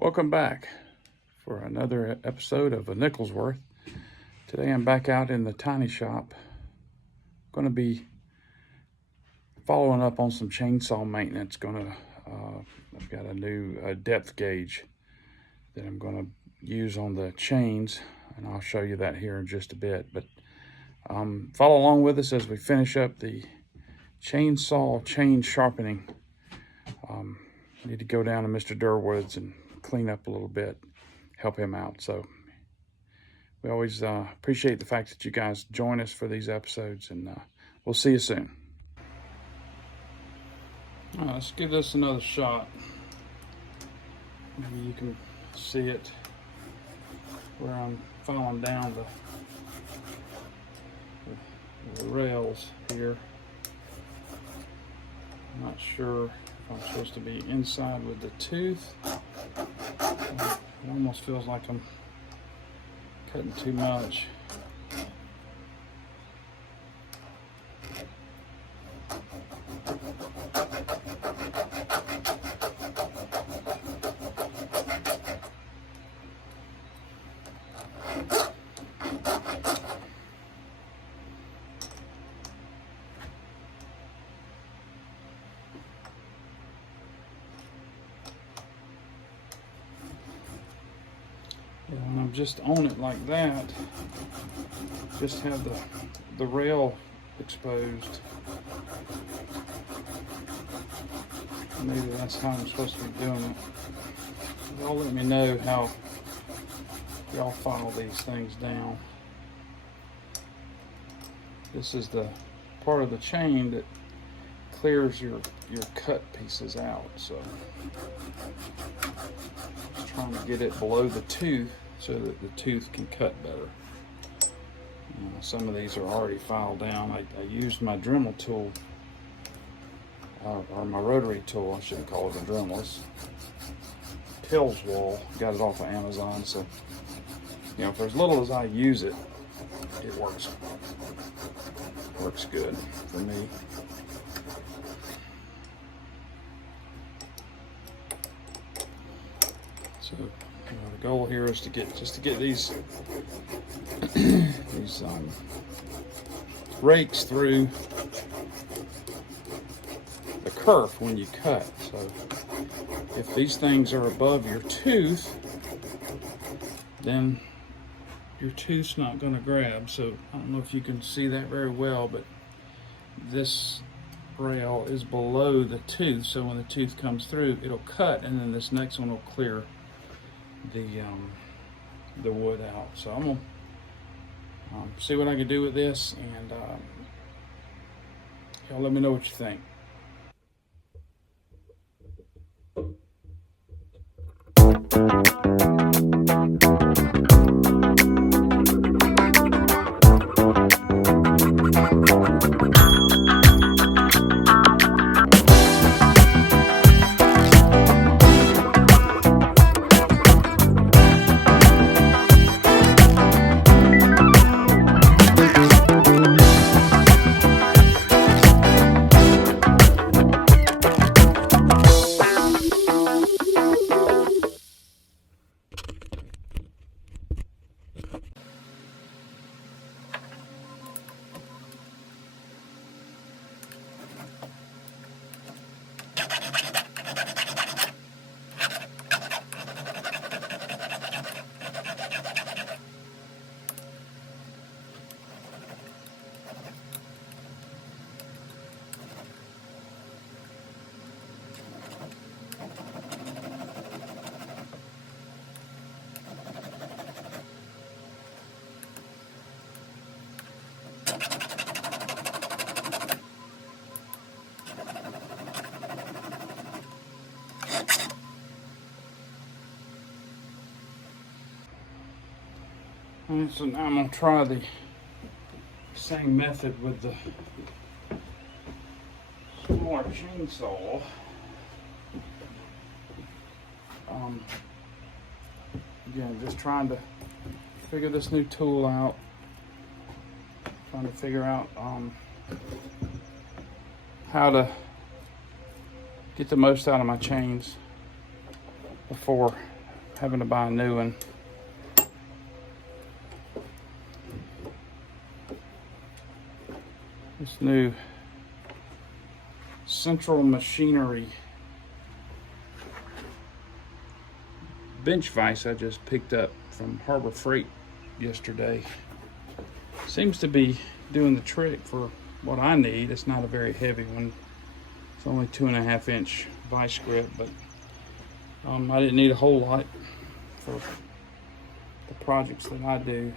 Welcome back for another episode of A Nickel's Worth. Today I'm back out in the tiny shop. Going to be following up on some chainsaw maintenance. I've got a new depth gauge that I'm going to use on the chains, and I'll show you that here in just a bit. But follow along with us as we finish up the chainsaw chain sharpening. Need to go down to Mr. Durwood's and clean up a little bit, help him out. So we always appreciate the fact that you guys join us for these episodes, and we'll see you soon. All right, let's give this another shot. Maybe you can see it where I'm filing down the rails here. I'm not sure if I'm supposed to be inside with the tooth. It almost feels like I'm cutting too much. And I'm just on it like that, just have the rail exposed. Maybe that's how I'm supposed to be doing it. Y'all let me know how y'all file these things down. This is the part of the chain that clears your cut pieces out, so just trying to get it below the tooth so that the tooth can cut better. Some of these are already filed down. I used my Dremel tool, or my rotary tool, I shouldn't call it a Dremel. It's Till's Wall, got it off of Amazon, so for as little as I use it, it works good for me. So the goal here is to get these these rakes through the kerf when you cut. So if these things are above your tooth, then your tooth's not going to grab. So I don't know if you can see that very well, but this rail is below the tooth, so when the tooth comes through, it'll cut, and then this next one will clear the wood out. So I'm gonna see what I can do with this, and y'all let me know what you think. And so now I'm going to try the same method with the smaller chainsaw. Again, just trying to figure this new tool out. Trying to figure out how to get the most out of my chains before having to buy a new one. This new Central Machinery bench vise I just picked up from Harbor Freight yesterday. Seems to be doing the trick for what I need. It's not a very heavy one. It's only 2.5 inch vice grip, but I didn't need a whole lot for the projects that I do.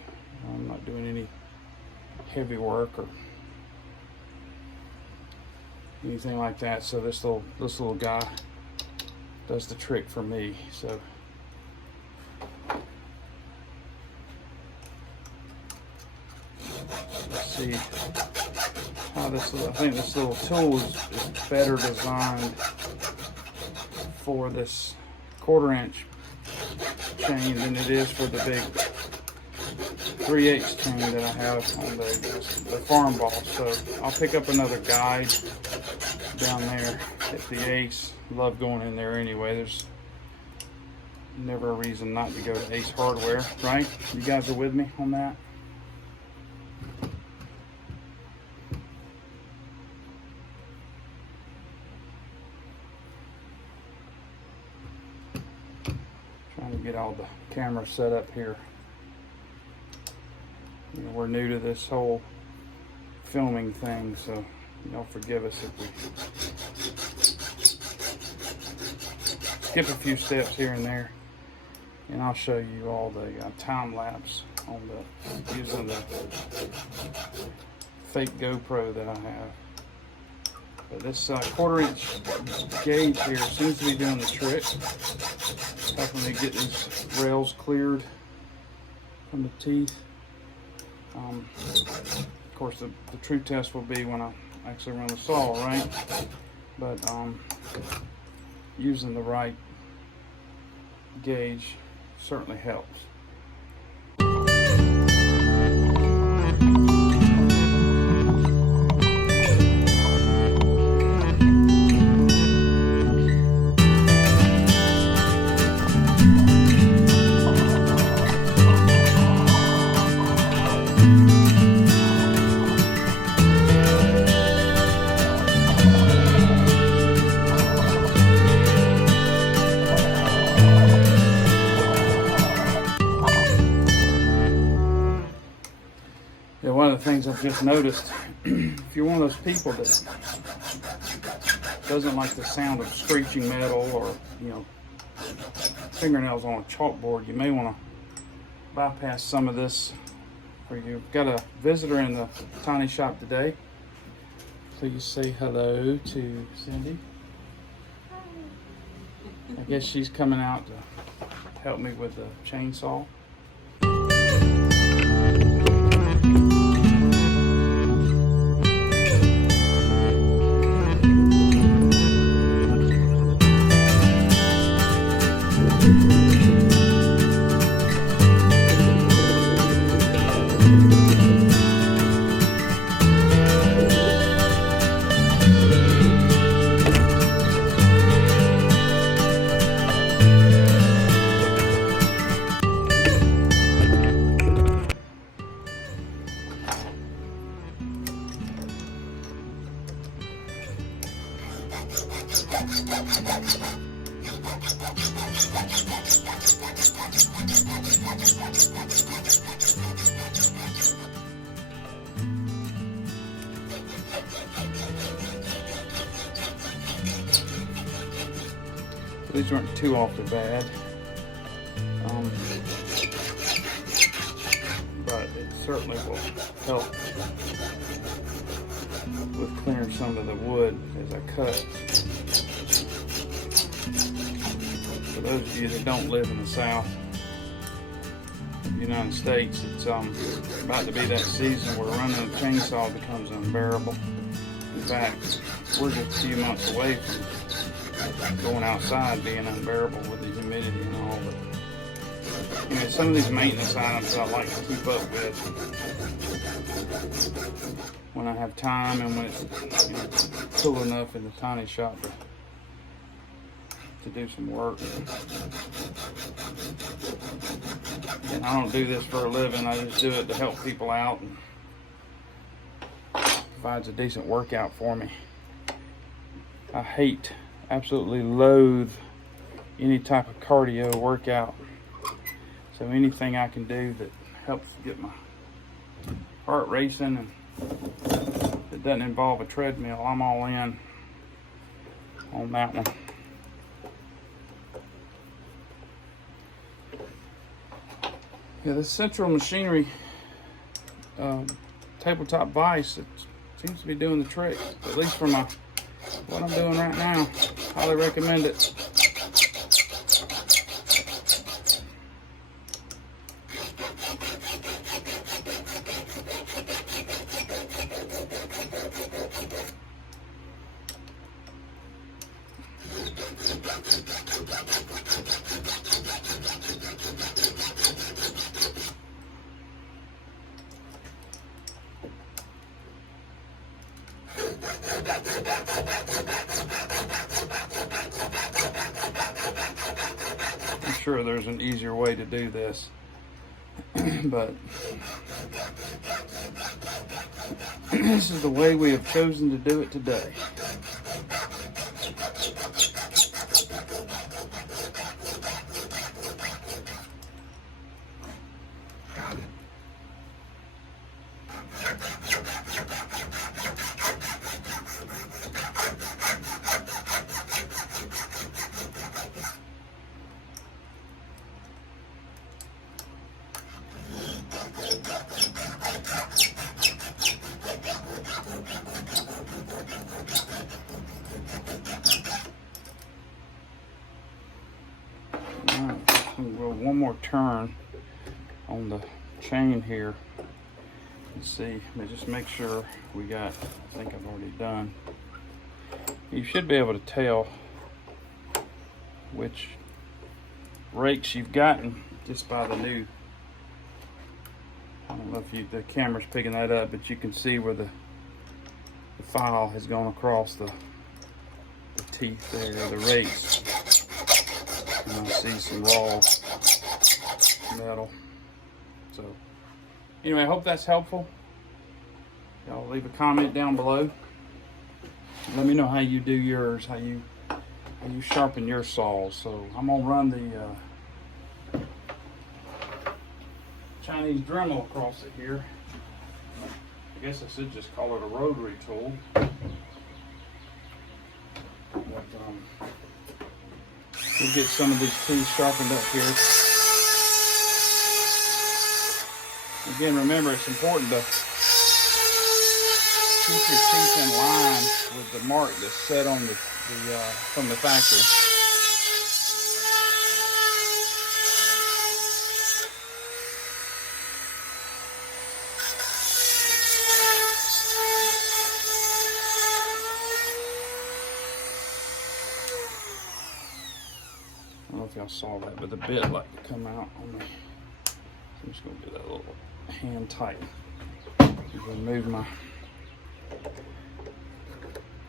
I'm not doing any heavy work or anything like that, so this little guy does the trick for me. So let's see how this little, I think this little tool is better designed for this 1/4 inch chain than it is for the big 3/8 chain that I have on the farm boss. So I'll pick up another guide down there at the Ace. Love going in there anyway. There's never a reason not to go to Ace Hardware, right? You guys are with me on that? Trying to get all the cameras set up here. You know, we're new to this whole filming thing, so y'all forgive us if we skip a few steps here and there. And I'll show you all the time lapse on using the fake GoPro that I have. But this 1/4 inch gauge here seems to be doing the trick, helping me get these rails cleared from the teeth. Of course, the true test will be when I actually run the saw, right? But using the right gauge certainly helps. Yeah, one of the things I've just noticed, if you're one of those people that doesn't like the sound of screeching metal or, you know, fingernails on a chalkboard, you may want to bypass some of this. For you got a visitor in the tiny shop today. Please say hello to Cindy. I guess she's coming out to help me with the chainsaw. These aren't too awfully bad, but it certainly will help with clearing some of the wood as I cut. For those of you that don't live in the South of the United States, it's about to be that season where running a chainsaw becomes unbearable. In fact, we're just a few months away from going outside being unbearable with the humidity and all. But you know, some of these maintenance items I like to keep up with when I have time and when it's, you know, cool enough in the tiny shop to do some work. And I don't do this for a living. I just do it to help people out, and provides a decent workout for me. I absolutely loathe any type of cardio workout. So anything I can do that helps get my heart racing and it doesn't involve a treadmill, I'm all in on that one. Yeah, this central machinery tabletop vise, it seems to be doing the trick, at least for what I'm doing right now. Highly recommend it. I'm sure there's an easier way to do this, but this is the way we have chosen to do it today. One more turn on the chain here. Let's see, let me just make sure we got, I think I've already done. You should be able to tell which rakes you've gotten just by the new, I don't know if the camera's picking that up, but you can see where the file has gone across the teeth there, the rakes. And I see some raw metal. So anyway, I hope that's helpful. Y'all leave a comment down below. Let me know how you do yours, how you sharpen your saws. So I'm gonna run the Chinese Dremel across it here. I guess I should just call it a rotary tool. But, we'll get some of these teeth sharpened up here. Again, remember, it's important to keep your teeth in line with the mark that's set on from the factory. I don't know if y'all saw that, but the bit like to come out on me. So I'm just going to do that little hand tight. Remove my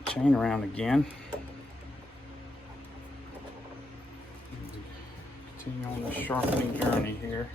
chain around again. Continue on this sharpening journey here.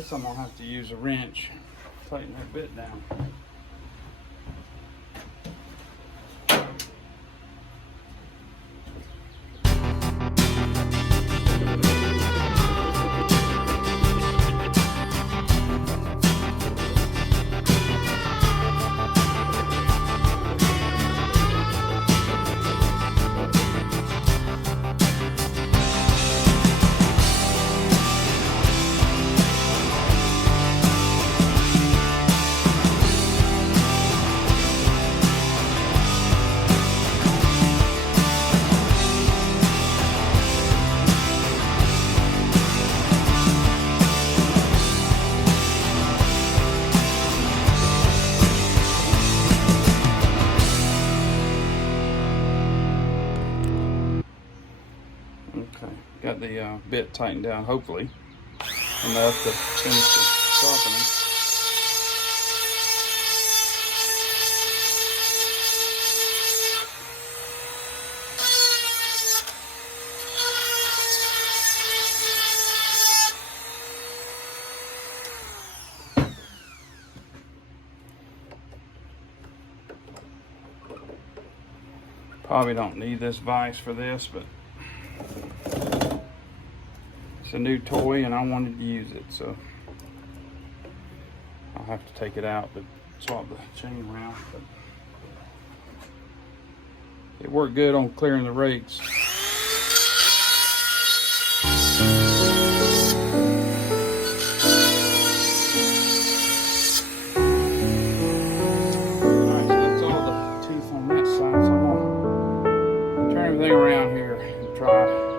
Guess I'm gonna have to use a wrench, tighten that bit down. Okay, got the bit tightened down, hopefully enough to finish the sharpening. Probably don't need this vise for this, but it's a new toy and I wanted to use it, so I'll have to take it out to swap the chain around. But it worked good on clearing the rakes. Alright, so that's all the teeth on that side, so I'm gonna turn everything around here and try